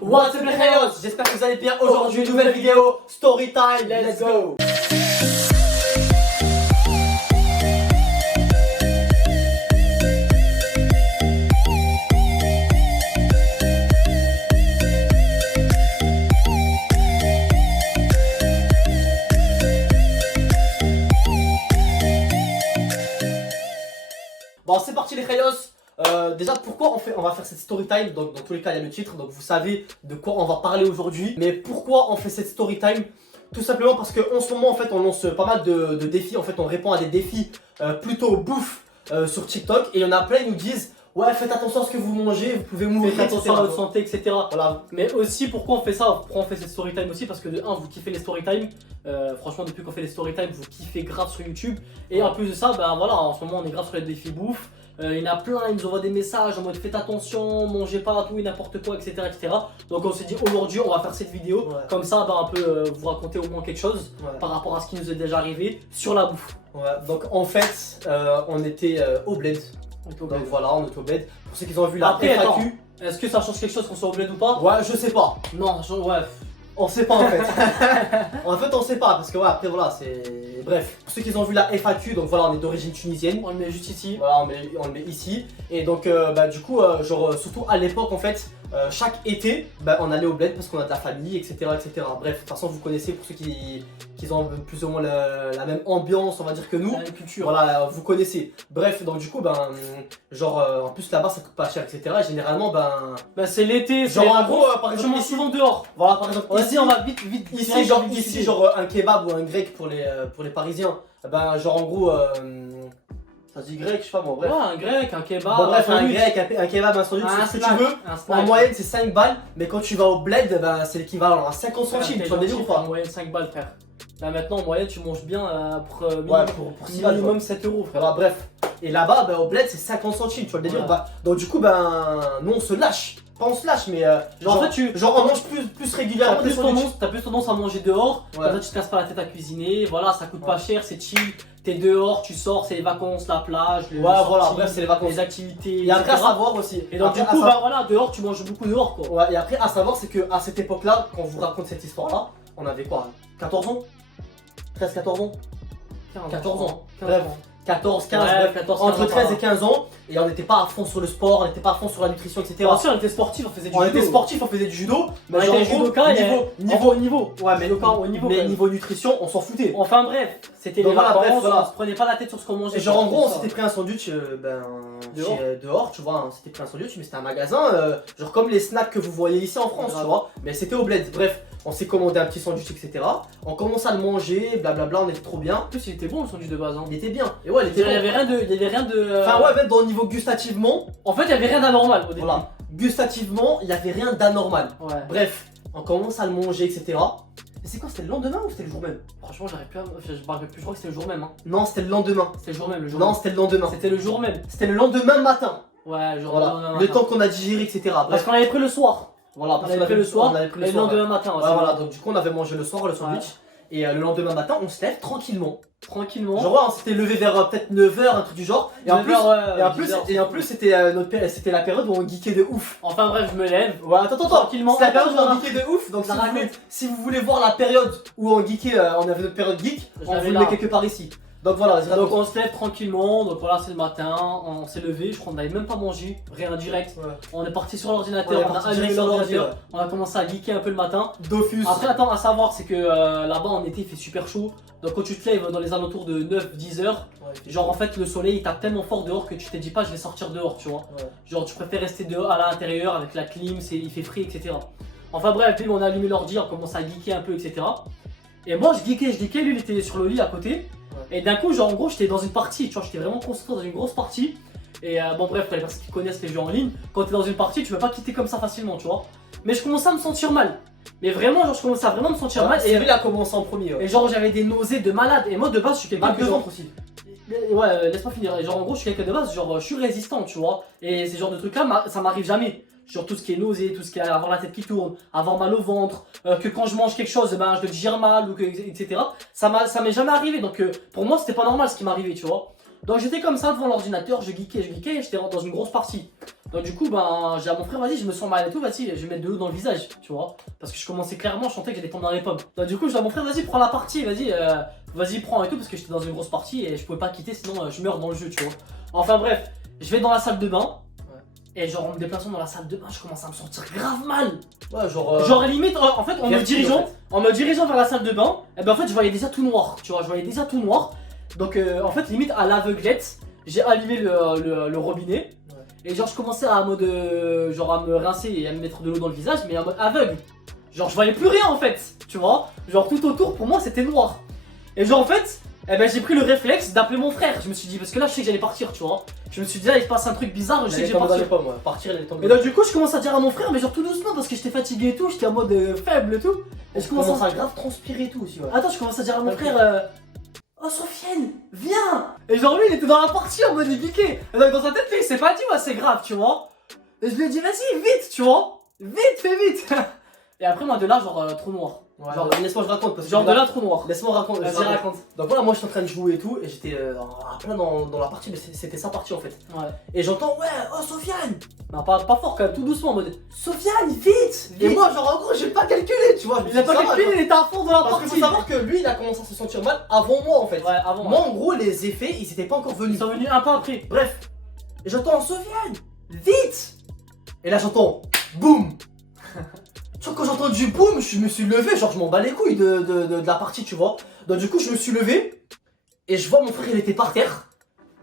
What's up les Rayos? J'espère que vous allez bien. Aujourd'hui, nouvelle vidéo, story time, let's go. Bon, c'est parti les Rayos. Déjà, pourquoi on va faire cette story time? Donc, dans tous les cas, il y a le titre, donc vous savez de quoi on va parler aujourd'hui. Mais pourquoi on fait cette story time? Tout simplement parce qu'en ce moment, en fait, on lance pas mal de défis. En fait, on répond à des défis plutôt bouffe sur TikTok. Et il y en a plein qui nous disent: ouais, faites attention à ce que vous mangez, vous pouvez mourir, faites attention à votre santé, etc. Voilà. Mais aussi, pourquoi on fait ça? Pourquoi on fait cette story time aussi? Parce que de 1, vous kiffez les story time. Franchement, depuis qu'on fait les story time, vous kiffez grave sur YouTube. Et en plus de ça, ben voilà, en ce moment, on est grave sur les défis bouffe. Il y en a plein, ils nous envoient des messages en mode faites attention, mangez pas tout et n'importe quoi, etc., etc. Donc on s'est dit aujourd'hui on va faire cette vidéo, comme ça bah, un peu vous raconter au moins quelque chose par rapport à ce qui nous est déjà arrivé sur la bouffe. Donc en fait on était au bled. Donc voilà, on était au bled. Pour ceux qui ont vu la FAQ. Est-ce que ça change quelque chose qu'on soit au bled ou pas? Ouais, je sais pas. Non, ouais. On sait pas en fait. En fait on sait pas parce que ouais, après voilà c'est... Bref, pour ceux qui ont vu la FAQ, donc voilà on est d'origine tunisienne. On le met juste ici. Voilà on le met ici. Et donc bah, du coup genre surtout à l'époque en fait chaque été bah, on allait au bled parce qu'on a de la famille etc etc. Bref, de toute façon vous connaissez pour ceux qui ont plus ou moins la même ambiance on va dire que nous. La même culture. Voilà vous connaissez. Bref donc du coup ben genre en plus là-bas ça coûte pas cher etc. Et généralement ben c'est l'été. Genre en gros par je exemple mange souvent dehors. Voilà par exemple ici on va vite ici genre un kebab ou un grec pour les parisiens. Ben genre en gros ça se dit grec je sais pas moi bref. Ouais un grec, un kebab. Bon bref un grec, un kebab, un sandwich, c'est ce que tu veux. En moyenne c'est 5 balles, mais quand tu vas au bled ben, c'est l'équivalent à 50 centimes. Tu vois des ou pas? En moyenne 5 balles frère. Là maintenant en moyenne tu manges bien pour minimum 7 euros frère. Voilà bref. Et là-bas ben, au bled c'est 50 centimes, tu vois le délire. Bah, donc du coup ben nous on se lâche. Pas on se lâche mais genre en fait on mange plus régulièrement. T'as plus tendance à manger dehors, comme ça tu te casses pas la tête à cuisiner, voilà ça coûte pas cher, c'est chill, t'es dehors, tu sors, c'est les vacances, la plage, voilà bref c'est les vacances, les activités. Et après à savoir aussi. Et donc du coup bah voilà dehors tu manges beaucoup dehors quoi. Ouais et après à savoir c'est que à cette époque là, quand on vous raconte cette histoire là, on avait quoi, 14 ans 13, 14 ans 14 ans. Bref. 14, 15, ouais, entre 13 et 15 ans, et on n'était pas à fond sur le sport, on n'était pas à fond sur la nutrition, etc. On était sportif, on faisait du judo. On était sportif, on faisait du judo, mais genre niveau. Ouais, mais niveau nutrition, on s'en foutait. Enfin bref, c'était les vacances, on se prenait pas la tête sur ce qu'on mangeait. Et genre en gros, on s'était pris un sandwich dehors, tu vois, on s'était pris un sandwich, mais c'était un magasin, genre comme les snacks que vous voyez ici en France, tu vois, mais c'était au bled. Bref. On s'est commandé un petit sandwich, etc. On commence à le manger, blablabla, on était trop bien. En plus, il était bon le sandwich de base. Hein. Il était bien. Et ouais, il y avait rien de. Enfin, ouais, même dans le niveau gustativement. En fait, il y avait rien d'anormal au début. Voilà. Gustativement, il y avait rien d'anormal. Ouais. Bref, on commence à le manger, etc. Mais c'est quoi, c'était le lendemain ou c'était le jour même? Franchement, je me rappelle plus, je crois que c'était le jour même. Hein. Non, c'était le lendemain. C'était le jour même, Non, c'était le lendemain. C'était le jour même. C'était le lendemain matin. Ouais, genre voilà. Le temps qu'on a digéré, etc. Bref. Parce qu'on avait pris le soir. Voilà, on avait pris le soir, et le lendemain matin aussi. Voilà, donc du coup on avait mangé le soir le sandwich. Et le lendemain matin on se lève tranquillement. Genre ouais, on s'était levé vers peut-être 9h, un truc du genre. Et en plus c'était la période où on geekait de ouf. Enfin bref, je me lève. Ouais, attends, tranquillement. C'est la période où on geekait de ouf. Donc si vous voulez voir la période où on geekait, on avait notre période geek, on vous le met quelque part ici. Donc voilà, donc on se lève tranquillement, donc voilà c'est le matin, on s'est levé, je crois qu'on n'avait même pas mangé, rien direct. On est parti sur l'ordinateur, on a allumé l'ordinateur, on a commencé à geeker un peu le matin. Dofus. Après attends, à savoir c'est que là-bas en été il fait super chaud, donc quand tu te lèves dans les alentours de 9-10 heures, genre en fait le soleil il tape tellement fort dehors que tu te dis pas je vais sortir dehors tu vois. Genre tu préfères rester dehors à l'intérieur avec la clim, il fait frais etc. Enfin bref, puis on a allumé l'ordi, on commence à geeker un peu etc. Et moi je geekais, lui il était sur le lit à côté. Et d'un coup, genre en gros, j'étais dans une partie, tu vois, j'étais vraiment concentré dans une grosse partie. Et bon, bref, pour les personnes qui connaissent les jeux en ligne, quand t'es dans une partie, tu peux pas quitter comme ça facilement, tu vois. Mais je commençais à me sentir mal. Mais vraiment, genre, je commençais à vraiment me sentir mal. Et lui, il a commencé en premier. Et genre, j'avais des nausées de malade. Et moi, de base, je suis quelqu'un de ventre aussi. Ouais, laisse-moi finir. Et genre, en gros, je suis quelqu'un de base, genre, je suis résistant, tu vois. Et ces genres de trucs-là, ça m'arrive jamais. Genre tout ce qui est nausée, tout ce qui est avoir la tête qui tourne, avoir mal au ventre, que quand je mange quelque chose, ben, je le digère mal, etc. Ça m'est jamais arrivé, donc pour moi c'était pas normal ce qui m'arrivait, tu vois. Donc j'étais comme ça devant l'ordinateur, je geekais et j'étais dans une grosse partie. Donc du coup, ben, j'ai à mon frère, vas-y, je me sens mal et tout, vas-y, je vais mettre de l'eau dans le visage, tu vois. Parce que je commençais clairement, je sentais que j'allais tomber dans les pommes. Donc du coup, je dis à mon frère, vas-y, prends la partie, vas-y, prends et tout, parce que j'étais dans une grosse partie et je pouvais pas quitter, sinon je meurs dans le jeu, tu vois. Enfin bref, je vais dans la salle de bain. Et genre en me déplaçant dans la salle de bain, je commence à me sentir grave mal. Ouais, genre. Genre limite, en fait, en me dirigeant vers la salle de bain, et ben en fait, je voyais déjà tout noir, tu vois, je voyais déjà tout noir. Donc en fait, limite à l'aveuglette, j'ai allumé le robinet. Ouais. Et genre, je commençais à mode, genre à me rincer et à me mettre de l'eau dans le visage, mais en mode aveugle. Genre, je voyais plus rien en fait, tu vois. Genre, tout autour pour moi, c'était noir. Et genre, en fait, eh ben, j'ai pris le réflexe d'appeler mon frère. Je me suis dit, parce que là, je sais que j'allais partir, tu vois. Je me suis dit, là, il se passe un truc bizarre, je sais que j'ai partir. Pas, moi. Partir, elle est tombée. Et donc, du coup, je commence à dire à mon frère, mais genre tout doucement, parce que j'étais fatigué et tout, j'étais en mode faible et tout. Et je commence à grave transpirer et tout aussi, ouais. Attends, je commence à dire à mon frère, oh Sofiane, viens. Et genre, lui, il était dans la partie en mode geeké. Et donc, dans sa tête, lui, il s'est pas dit, ouais, c'est grave, tu vois. Et je lui ai dit, vas-y, vite, tu vois. Vite, fais vite. Et après, moi, de là, genre, trop noir. Ouais, genre, laisse-moi je raconte parce que genre de là trop noir. Laisse-moi raconter. Vas-y raconte. Donc voilà, moi j'étais en train de jouer et tout et j'étais plein dans la partie, mais c'était sa partie en fait. Ouais. Et j'entends ouais, oh Sofiane. Non pas fort quand même, tout doucement en mode Sofiane, vite. Et moi genre en gros j'ai pas calculé, tu vois. Il a pas calculé, il était à fond dans la partie. Parce qu'il faut savoir que lui il a commencé à se sentir mal avant moi en fait. Ouais, avant moi. En gros les effets ils étaient pas encore venus. Ils sont venus un peu après. Bref. Et j'entends Sofiane, vite. Et là j'entends boum. Tu vois, quand j'ai entendu boum, je me suis levé, genre je m'en bats les couilles de la partie, tu vois. Donc du coup, je me suis levé et je vois mon frère, il était par terre.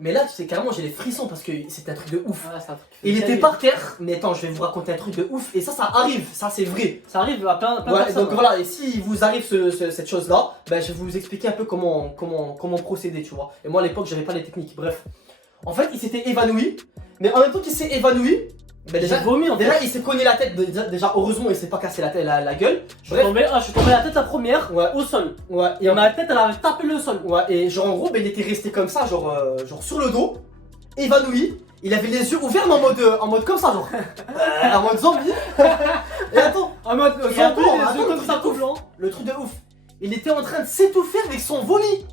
Mais là, tu sais, carrément, j'ai les frissons parce que c'était un truc de ouf. Ouais, c'est un truc il était par terre, mais attends, je vais vous raconter un truc de ouf. Et ça arrive, ça c'est vrai. Ça arrive à plein de personnes. Donc voilà, et si vous arrive cette chose-là, ben, je vais vous expliquer un peu comment procéder, tu vois. Et moi, à l'époque, j'avais pas les techniques, bref. En fait, il s'était évanoui, mais en même temps qu'il s'est évanoui, bah déjà, vomi, en fait. Déjà il s'est cogné la tête, déjà heureusement il s'est pas cassé la gueule. Je suis tombé la tête la première au sol. Ouais. Et ma tête elle avait tapé le sol. Ouais, et genre en gros bah, il était resté comme ça, genre sur le dos, évanoui. Il avait les yeux ouverts mais en mode comme ça genre. En mode zombie. Et attends, en mode zombie, les yeux comme ça tout blanc. Le truc de ouf. Il était en train de s'étouffer avec son vomi.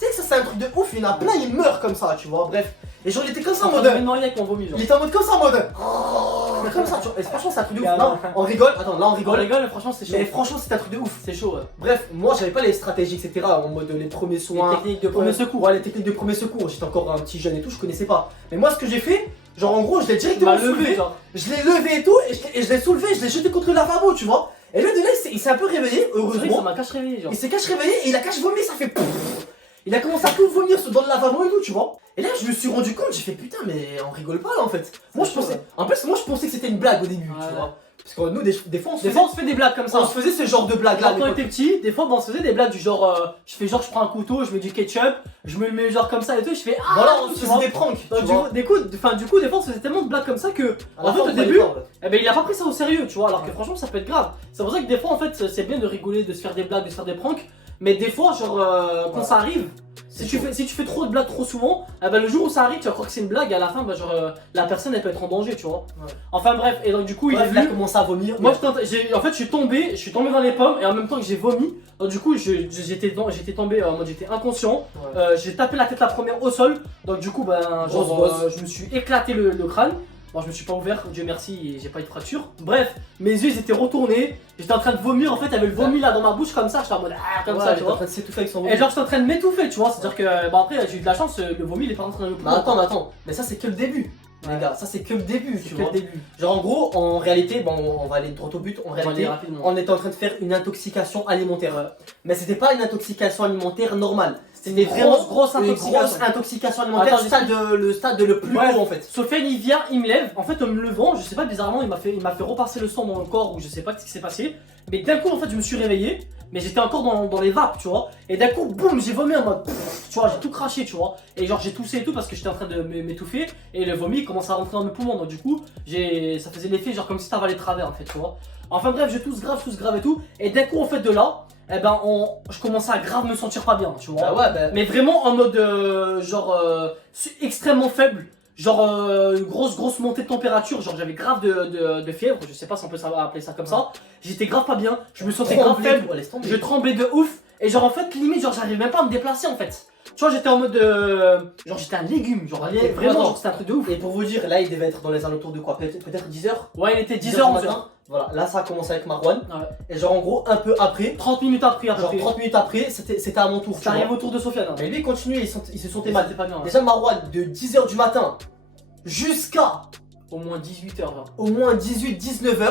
Tu sais que ça c'est un truc de ouf, il y en a plein, ils meurent comme ça, tu vois, bref. Et genre il était comme ça en mode. Avec mon vomi, genre. Il était en mode comme ça en mode. Comme ça, tu vois. Et franchement c'est un truc de ouf. Non, on rigole, attends, là on rigole. On rigole, mais franchement c'est chaud. Mais franchement c'est un truc de ouf. C'est chaud, ouais. Bref, moi j'avais pas les stratégies, etc. En mode les premiers soins. Les techniques de premier secours. Ouais, les techniques de premier secours. J'étais encore un petit jeune et tout, je connaissais pas. Mais moi ce que j'ai fait, genre en gros je l'ai directement soulevé. Genre. Je l'ai levé et tout, et je l'ai soulevé, je l'ai jeté contre le lavabo, tu vois. Et lui de là il s'est un peu réveillé, heureusement. Ça m'a cache réveillé, genre. Il s'est cache réveillé et il a cache vomi, ça fait pouf. Il a commencé à tout vomir dans le lavabo et tout, tu vois. Et là, je me suis rendu compte, j'ai fait putain, mais on rigole pas là en fait. Moi, je pensais, en plus, moi, je pensais que c'était une blague au début, tu vois. Parce que nous, des fois, on se fait des blagues comme ça. On se faisait ce genre de blagues là. Quand on était petit, des fois, on se faisait des blagues du genre, je prends un couteau, je mets du ketchup, je me le mets genre comme ça et tout, je fais ah. Voilà, on se faisait des pranks. Du coup, des fois, on se faisait tellement de blagues comme ça que, en fait, au début, eh ben, il a pas pris ça au sérieux, tu vois. Alors que franchement, ça peut être grave. C'est pour ça que des fois, en fait, c'est bien de rigoler, de se faire des blagues, de se faire des pranks. Mais des fois, genre, quand ça arrive. Si tu fais trop de blagues trop souvent, eh ben le jour où ça arrive, tu vas croire que c'est une blague et à la fin, bah, genre, la personne elle peut être en danger, tu vois. Ouais. Enfin bref, et donc du coup, il a commencé à vomir. Moi, en fait, je suis tombé dans les pommes et en même temps que j'ai vomi. Donc du coup, j'étais tombé en mode j'étais inconscient. Ouais. J'ai tapé la tête la première au sol. Donc du coup, ben, je me suis éclaté le crâne. Bon, je me suis pas ouvert, Dieu merci, et j'ai pas eu de fracture. Bref, mes yeux ils étaient retournés. J'étais en train de vomir, en fait, il y avait le vomi là dans ma bouche comme ça. J'étais en mode ah, comme ça, tu vois. En train de s'étouffer avec son vomi. Et genre, j'étais en train de m'étouffer, tu vois. C'est-à-dire que, bon, après, j'ai eu de la chance, le vomi il est pas en train de me prendre. Mais attends, mais ça c'est que le début. Ouais. Les gars, ça c'est que le début, tu vois. Genre en gros, en réalité, bon, on va aller droit au but. En réalité, on était en train de faire une intoxication alimentaire. Mais c'était pas une intoxication alimentaire normale. C'était vraiment grosse intoxication alimentaire. Attends, le stade le plus haut en fait. Sofiane il vient, il me lève. En fait, en me levant, je sais pas, bizarrement, il m'a fait repasser le sang dans le corps ou je sais pas ce qui s'est passé. Mais d'un coup, en fait, je me suis réveillé. Mais j'étais encore dans les vapes, tu vois. Et d'un coup, boum, j'ai vomi en mode, tu vois, j'ai tout craché, tu vois. Et genre, j'ai toussé et tout parce que j'étais en train de m'étouffer. Et le vomi commence à rentrer dans mes poumons. Donc, du coup, ça faisait l'effet, genre, comme si t'avalais de travers, en fait, tu vois. Enfin, bref, je tousse grave et tout. Et d'un coup, en fait, de là, eh ben, je commençais à grave me sentir pas bien, tu vois. Mais vraiment en mode, extrêmement faible. Genre une grosse montée de température, genre j'avais grave de fièvre, je sais pas si on peut appeler ça comme ça. J'étais grave pas bien, je me sentais grave faible, je tremblais de ouf. Et genre en fait limite genre j'arrivais même pas à me déplacer en fait. Tu vois j'étais en mode genre j'étais un légume, genre Et vraiment attends. genre c'était un truc de ouf. Et pour vous dire, là il devait être dans les alentours de quoi? Peut-être 10h? Ouais il était 10h, 11h. Voilà, là ça a commencé avec Marwan. Ouais. Et genre en gros, un peu après, 30 minutes après à peu genre près. 30 minutes après, c'était à mon tour. Ça arrive au tour de Sofiane. Mais lui il continuait, ils se sentait C'était mal. pas bien. Déjà Marwan, de 10h du matin jusqu'à Au moins 18h genre. au moins 18-19h,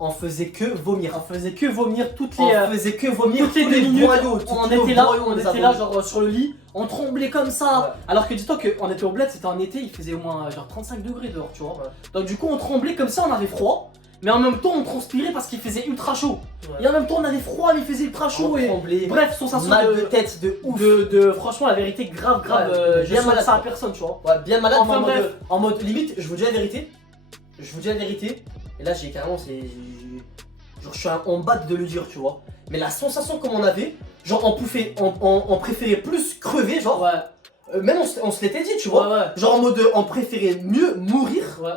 on faisait que vomir. On faisait que vomir toutes On les faisait que vomir toutes les tous 2 minutes. boyaux, On tous nos était là, boyaux, on les était là abonnés. genre sur le lit, on tremblait comme ça. Ouais. Alors que dis-toi qu'on était au bled, c'était en été, il faisait au moins genre 35 degrés dehors, tu vois. Ouais. Donc du coup on tremblait comme ça, on avait froid. Mais en même temps on transpirait parce qu'il faisait ultra chaud. Ouais. Et en même temps on avait froid mais il faisait ultra chaud. On Et tremblait, bref, sensation mal de de tête, de ouf. franchement la vérité grave Ouais, je bien souhaite malade, ça à quoi. personne, tu vois. Ouais, bien malade, Enfin, mais bref. en mode limite, je vous dis la vérité. Je vous dis la vérité. Et là, j'ai carrément, genre, je suis en bas de le dire, tu vois. Mais la sensation comme on avait, genre, on préférait plus crever, genre. Ouais, Même on se l'était dit, tu ouais, vois. ouais. Genre en mode, on préférait mieux mourir Ouais.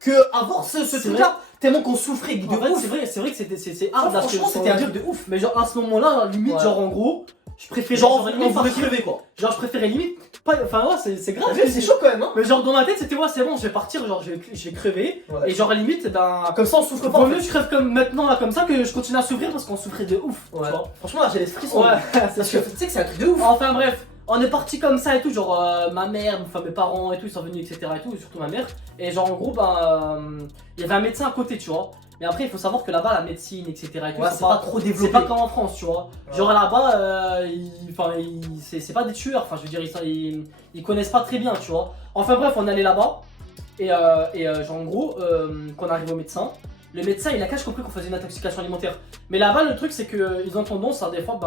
que avoir ce C'est truc-là. Tellement qu'on souffrait de En fait, ouf. c'est vrai que c'est Ah, hard là, franchement, c'était un truc de ouf. Mais genre à ce moment-là, limite, Ouais. genre en gros, je préférais Genre, genre, on limite voulait partir. crever, quoi. Genre je préférais limite pas. Enfin ouais, c'est grave. C'est chaud quand même, hein. Mais genre dans ma tête c'était ouais c'est bon je vais partir, genre je vais crever. Ouais. Et genre à la limite ben Comme ça, on souffre pas. vaut en mieux fait. que je crève comme maintenant là comme ça que je continue à souffrir parce qu'on souffrait de ouf. Tu Ouais. vois. Franchement, là, j'ai les frissons. Ouais, Parce que tu sais que c'est un truc de ouf. Enfin bref, on est parti comme ça et tout, genre ma mère, enfin mes parents et tout, ils sont venus etc et tout, et surtout ma mère. Et genre en gros il y avait un médecin à côté, tu vois. Mais après il faut savoir que là-bas la médecine etc et tout, Ouais, c'est pas trop développé. c'est pas comme en France, tu vois. Ouais. Genre là-bas, c'est pas des tueurs, enfin je veux dire, ils connaissent pas très bien, tu vois. Enfin bref, on allait là-bas, et genre en gros, quand on arrive au médecin, le médecin il a cache compris qu'on faisait une intoxication alimentaire. Mais là-bas, le truc c'est qu'ils ont tendance à des fois,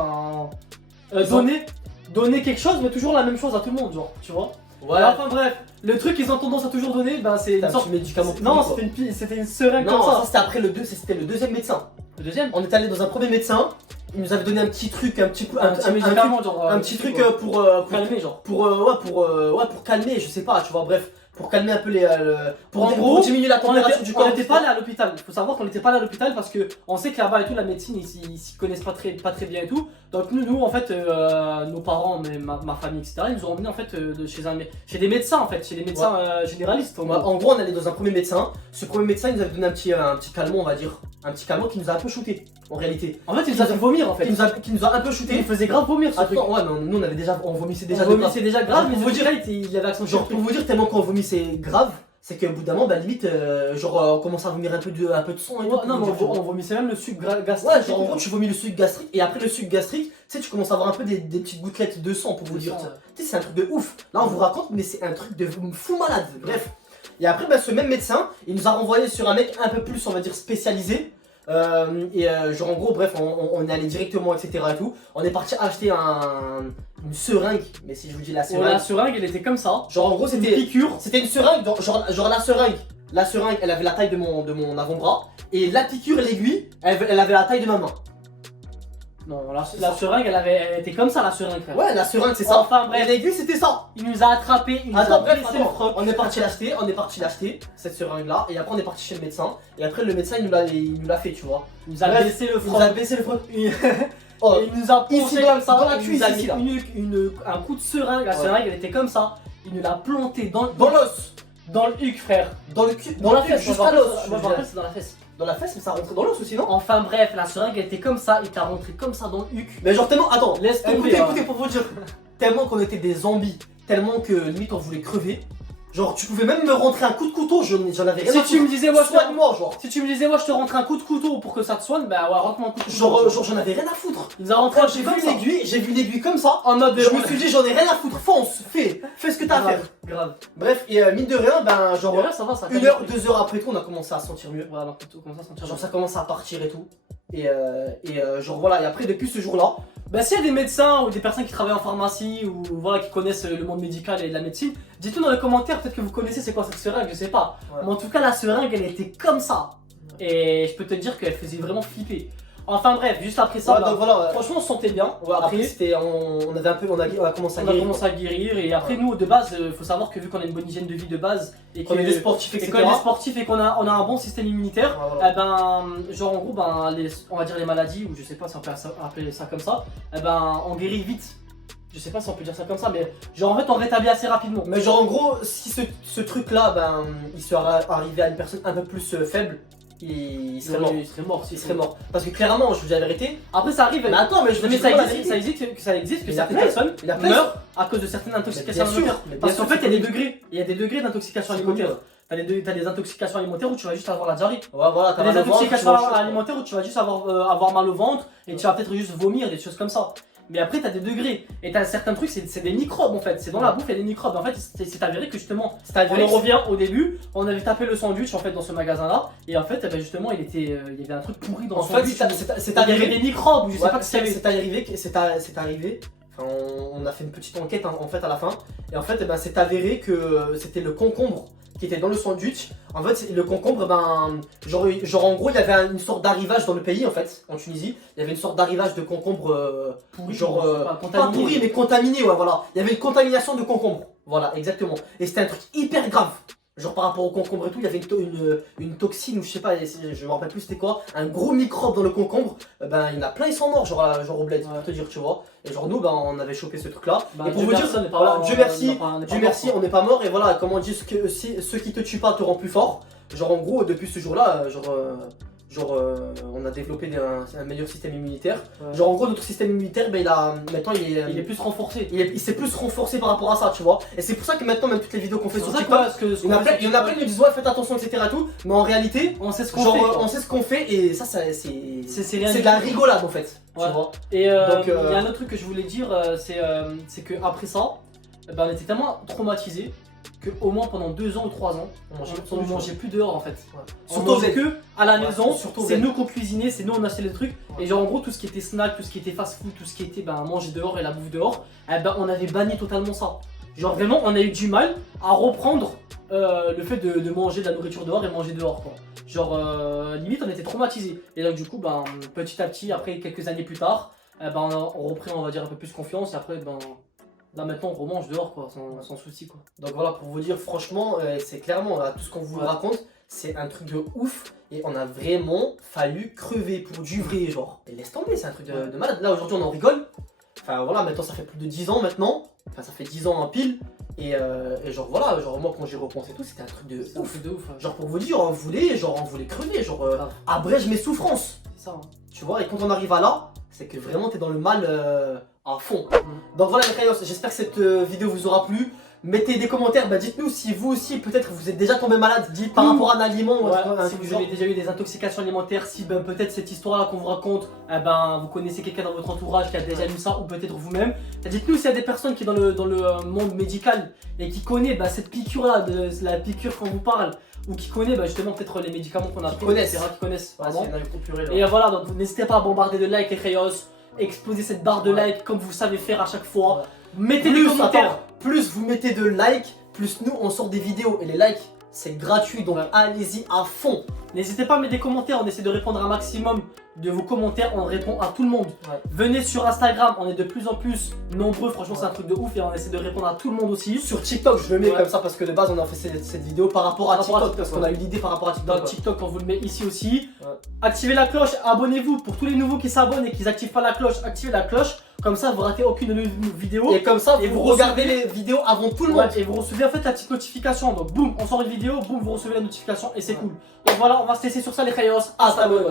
donner quelque chose, mais toujours la même chose à tout le monde, genre, tu vois. Ouais. Et enfin bref, le truc qu'ils ont tendance à toujours donner, c'est T'as une sorte. un petit médicament. Non, pourri, quoi. c'était une seringue Non, comme ça ça. c'était après c'était le deuxième médecin. Le deuxième, On est allé dans un premier médecin, il nous avait donné un petit truc, un petit médicament, genre. un petit truc pour calmer, genre. pour calmer, je sais pas, tu vois, bref, pour calmer un peu les pour, En gros, diminuer la température du corps. On n'était pas allé à l'hôpital. Il faut savoir qu'on n'était pas allé à l'hôpital parce que on sait que là-bas et tout, la médecine, ils s'y connaissent pas très bien et tout. Donc nous en fait, nos parents, mais ma famille, etc., ils nous ont emmenés en fait chez des médecins en fait, chez des médecins généralistes. En gros, on allait dans un premier médecin. Ce premier médecin, il nous avait donné un petit calmant, on va dire, un petit calmant qui nous a un peu shooté, en réalité. En fait, il nous a fait vomir en fait. Qui nous a un peu Il shooté. faisait grave vomir ce truc. Attends, ouais, non, nous on avait déjà, on vomissait déjà. On de vomissait déjà grave, mais Pour vous dire, il avait accentué genre le truc. pour vous dire tellement qu'on vomissait grave, c'est qu'au bout d'un moment, bah limite, on commence à vomir un peu de sang et tout. Ouais, non, mais pour vous dire, on vomissait même le sucre gastrique. Ouais, genre en gros tu vomis le sucre gastrique et après le sucre gastrique, tu sais, tu commences à avoir un peu des petites gouttelettes de sang pour vous dire. Tu sais, c'est un truc de ouf. Là on vous raconte, mais c'est un truc de fou malade. Bref. Et après, bah, ce même médecin, il nous a renvoyé sur un mec un peu plus, on va dire, spécialisé. Genre en gros, bref, on est allé directement, etc. et tout. On est parti acheter une seringue, mais si je vous dis la seringue. Ouais, la seringue, elle était comme ça. Genre en gros, Une c'était piqûre. une seringue, genre la seringue. La seringue, elle avait la taille de mon avant-bras. Et la piqûre et l'aiguille, elle avait la taille de ma main. Non, la seringue, elle était comme ça, la seringue, frère. Ouais, la seringue, c'est ça. Enfin, Et bref, l'aiguille, c'était ça. il nous a attrapé, il nous a Attends, bref, blessé le froc. on est parti l'acheter, cette seringue là, et après on est parti chez le médecin, et après le médecin il nous l'a fait, tu vois. Il nous a Bref, blessé le Il nous froc. a baissé le front. Oh, Et il nous a ici, poncé comme ça, dans la il cuisse, nous a ici, là. mis un coup de seringue, la Ouais. seringue elle était comme ça, il nous l'a planté dans dans l'os, le huc, frère. dans le cul, Dans la fesse, jusqu'à l'os. Moi je me rappelle, c'est dans la fesse. Dans la fesse, mais ça rentrait dans l'os aussi, non? Enfin bref, la seringue elle était comme ça, il t'a rentré comme ça dans le huc. Mais genre tellement, attends, Laisse tomber. écoutez pour vous dire, tellement qu'on était des zombies, tellement que limite on voulait crever. Genre tu pouvais même me rentrer un coup de couteau, j'en avais rien à Si tu me disais, ouais, soigne-moi, genre. Si tu me disais, ouais, je te rentre un coup de couteau pour que ça te soigne, bah ouais, rentre-moi un coup de couteau. Genre j'en avais rien à foutre. il nous a rentré Quand un j'ai coup vu comme ça. l'aiguille comme ça, En mode je me suis dit j'en ai rien à foutre, fonce, fais ce que t'as à faire. Grave. Bref, et mine de rien, ben genre Ouais, ça va, ça 1 heure, 2 heures après tout, on a commencé à se sentir mieux. Ouais, alors tout comme ça, sentir Genre ça commence à partir et tout. Et genre voilà, et après depuis ce jour-là, Bah s'il y a des médecins ou des personnes qui travaillent en pharmacie ou voilà qui connaissent le monde médical et de la médecine, dites-nous dans les commentaires, peut-être que vous connaissez c'est quoi cette seringue, je sais pas. Ouais. Mais en tout cas la seringue elle était comme ça. Et je peux te dire qu'elle faisait vraiment flipper. Enfin bref, juste après ça, Ouais, donc voilà. franchement on se sentait bien. Ouais, après c'était, on avait un peu, on a commencé à On a guérir. commencé à guérir et après nous de base, faut savoir que vu qu'on a une bonne hygiène de vie de base et Qu'on est des sportifs, et etc. qu'on est des sportifs et qu'on a un bon système immunitaire, Ouais, voilà. eh ben genre en gros on va dire les maladies ou je sais pas si on peut appeler ça comme ça, eh ben on guérit vite. Je sais pas si on peut dire ça comme ça, mais genre en fait on rétablit assez rapidement. Mais genre en gros, si ce truc là, ben, il serait arrivé à une personne un peu plus faible, il serait mort. Il serait mort. Il serait mort. Parce que clairement, je vous dis la vérité. Après ça arrive. Mais attends, mais je veux mais dire ça la existe, vérité. ça existe que Il y a certaines plein. personnes Il y a plein. meurent à cause de certaines intoxications Mais bien sûr, alimentaires. mais bien Parce qu'en sûr, fait, c'est il y a des connu. degrés. Il y a des degrés d'intoxication C'est connu, alimentaire. T'as des intoxications alimentaires où tu vas juste avoir la diarrhée. Ouais, voilà, T'as des intoxications alimentaires où tu vas juste avoir mal au ventre et tu vas peut-être juste vomir, des choses comme ça. Mais après, t'as des degrés. Et t'as certains trucs, c'est des microbes en fait. C'est dans la bouffe, il y a des microbes. En fait, c'est avéré que justement, on en revient au début, on avait tapé le sandwich en fait dans ce magasin-là. Et en fait, eh ben, justement, il y avait un truc pourri dans le sandwich. C'est Il y avait arrivé. des microbes, je sais pas ce qu'il y avait. C'est arrivé. Enfin, on a fait une petite enquête en fait à la fin. Et en fait, eh ben, c'est avéré que c'était le concombre qui était dans le sandwich. En fait, le concombre, ben, genre en gros, il y avait une sorte d'arrivage dans le pays en fait, en Tunisie. Il y avait une sorte d'arrivage de concombre Pourri, genre pas pourri mais contaminé, ouais, voilà. Il y avait une contamination de concombre. Voilà, exactement. Et c'était un truc hyper grave. Genre par rapport au concombre et tout, il y avait une toxine ou je sais pas, je me rappelle plus c'était quoi, un gros microbe dans le concombre, ben il y en a plein, ils sont morts, genre au bled, pour te dire, tu vois. Et genre nous, ben on avait chopé ce truc là. Et pour vous dire, voilà, Dieu merci, on n'est pas mort, et voilà, comment on dit, ce qui te tue pas te rend plus fort. Genre en gros, depuis ce jour-là, on a développé un meilleur système immunitaire. Ouais. Genre en gros notre système immunitaire, ben, maintenant il est plus renforcé. il s'est plus renforcé par rapport à ça, tu vois. Et c'est pour ça que maintenant même toutes les vidéos qu'on fait sur TikTok, il y en a plein qui nous disent ouais faites attention etc tout, mais en réalité on sait ce qu'on fait. On sait ce qu'on fait et ça c'est de la rigolade en fait. Ouais. Tu vois. Et il y a un autre truc que je voulais dire, c'est que après ça, ben, on était tellement traumatisés que au moins pendant 2 ans ou 3 ans, on mangeait plus dehors en fait. Ouais. On mangeait que à la maison, surtout c'est nous qu'on cuisinait, c'est nous on achetait les trucs. Ouais. Et genre en gros tout ce qui était snack, tout ce qui était fast food, tout ce qui était manger dehors et la bouffe dehors, eh ben, on avait banni totalement ça. Genre vraiment on a eu du mal à reprendre le fait de manger de la nourriture dehors et manger dehors quoi. Genre limite on était traumatisés. Et donc du coup ben, petit à petit, après quelques années plus tard, ben, on reprend on va dire un peu plus confiance et après ben... Là maintenant on remange dehors quoi, sans souci quoi. Donc voilà, pour vous dire franchement, c'est clairement tout ce qu'on vous raconte, c'est un truc de ouf et on a vraiment fallu crever pour du vrai genre. Et laisse tomber, c'est un truc de malade. Là aujourd'hui on en rigole. Enfin voilà, maintenant ça fait plus de 10 ans maintenant. Enfin ça fait 10 ans en pile. Et genre voilà, genre moi quand j'y repense et tout, c'était un truc de ouf. Genre pour vous dire, on voulait crever, genre abrège mes souffrances. C'est ça. Hein. Tu vois, et quand on arrive à là, c'est que vraiment t'es dans le mal à fond. Donc voilà les Kaios, j'espère que cette vidéo vous aura plu. Mettez des commentaires, dites-nous si vous aussi peut-être vous êtes déjà tombé malade par rapport à un aliment ou si vous avez déjà eu des intoxications alimentaires, si peut-être cette histoire là qu'on vous raconte, vous connaissez quelqu'un dans votre entourage qui a déjà eu ça ou peut-être vous-même. Dites-nous s'il y a des personnes qui sont dans le monde médical et qui connaissent cette piqûre là, la piqûre qu'on vous parle, ou qui connaît justement peut-être les médicaments qu'on a pris, etc. Qui connaissent. Et voilà, donc n'hésitez pas à bombarder de likes les Kaios, exploser cette barre de likes comme vous savez faire à chaque fois. Ouais. Mettez des commentaires. Plus vous mettez de likes, plus nous on sort des vidéos et les likes c'est gratuit donc allez-y à fond. N'hésitez pas à mettre des commentaires, on essaie de répondre à un maximum de vos commentaires, on répond à tout le monde. Venez sur Instagram, on est de plus en plus nombreux, franchement c'est un truc de ouf et on essaie de répondre à tout le monde aussi. Sur TikTok je le mets comme ça parce que de base on a fait cette vidéo par rapport à TikTok parce qu'on a eu l'idée par rapport à TikTok. Dans TikTok on vous le met ici aussi. Activez la cloche, abonnez-vous pour tous les nouveaux qui s'abonnent et qui n'activent pas la cloche, activez la cloche. Comme ça vous ratez aucune de nos vidéos. Et comme ça vous regardez les vidéos avant tout le monde. Et vous recevez en fait la petite notification. Donc boum, on sort une vidéo, boum, vous recevez la notification et c'est cool. Donc voilà, on va se laisser sur ça les Kaios. Hasta luego.